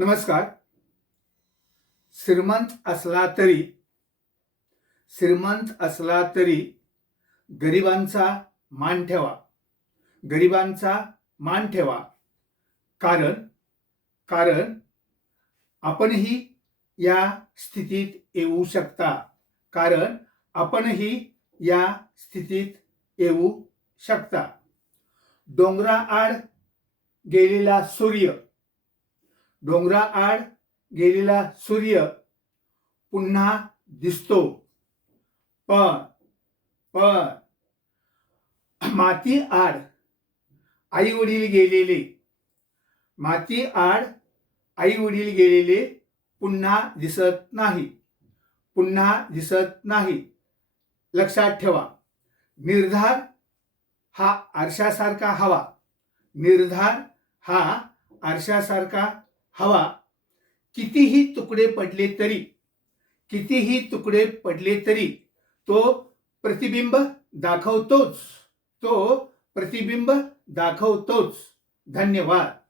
नमस्कार. श्रीमंत असला तरी गरिबांचा मान ठेवा. गरिबांचा मान ठेवा. कारण आपणही या स्थितीत येऊ शकता. डोंगराआड गेलेला सूर्य पुन्हा दिसतो, पण मातीआड आई वडील गेलेले पुन्हा दिसत नाही. लक्षात ठेवा, निर्धार हा आरशासारखा हवा. कितीही तुकडे पडले तरी तो प्रतिबिंब दाखवतोच. धन्यवाद.